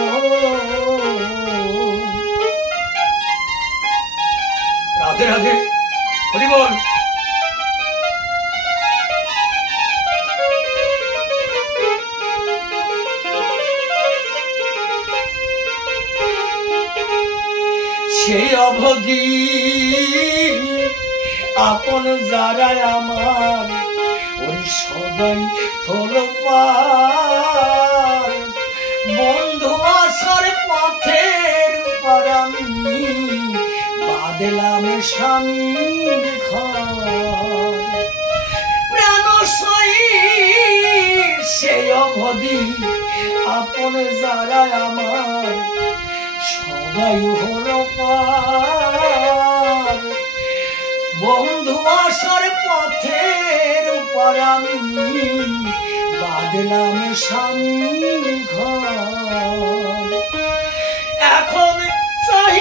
ভালো। রাধে রাধে, হরি বল। সেই অবধি আপন যারা আমার ওই সবাই হলো পার। বন্ধু আসার পথের পর আমি বাদলাম স্বামীর ঘর। প্রাণ সেই অবধি আপন যারা আমার সবাই হলো পার। বন্ধু আসার পথের উপর আমি বাঁধলাম স্বামীর ঘর। এখন চাই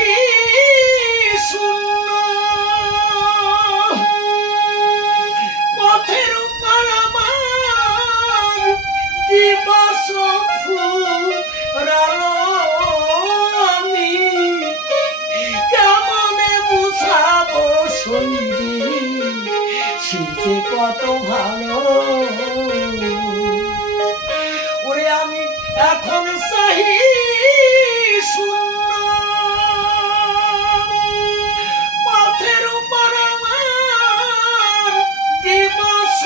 শূন্য পথের উপর আমার দিবস ফুরালো। আমি কেমনে বুঝাবো শীতে কত ভালো। ওরে আমি এখন চাই শূন্য পথের উপর আমার দিবস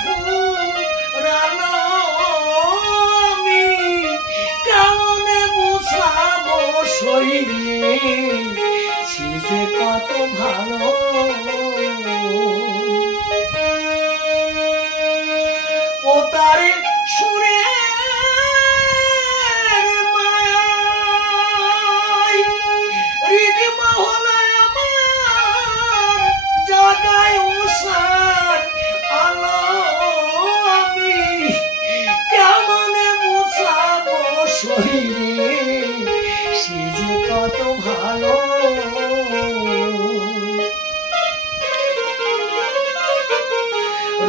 ফুরালো। আমি কেমনে বুঝাবো শীতে কত ভালো। ও তারে সুরে মায়ায় হৃদি মহলায় আমার জাগায় উষার আলো। আমি কেমনে বুঝাবো শীতে কত ভালো।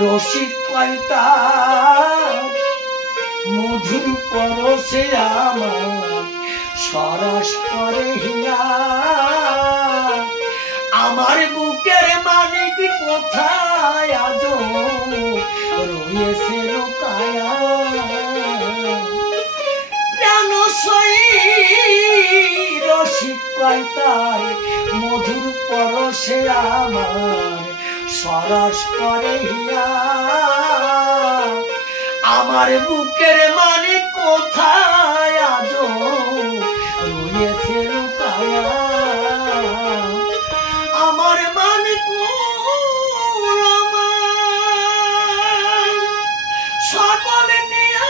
রসিক কয়তা মধুর পরশে আমার সরস করে হিয়া। আমার বুকের মানিক কোথায় আজ রয়েছে লোকায়া। প্রাণ রসিক কয়তার মধুর পরশে আমার সরস করে হিয়া। আমার বুকের মানে কোথায় আজ রয়েছে লুকায়া। আমার মানে সকলে নিয়া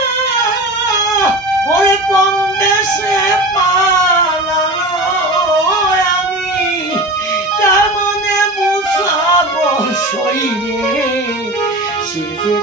ওরে কোন দেশে পালালো। আমি কেমনে বুঝাবো শীতে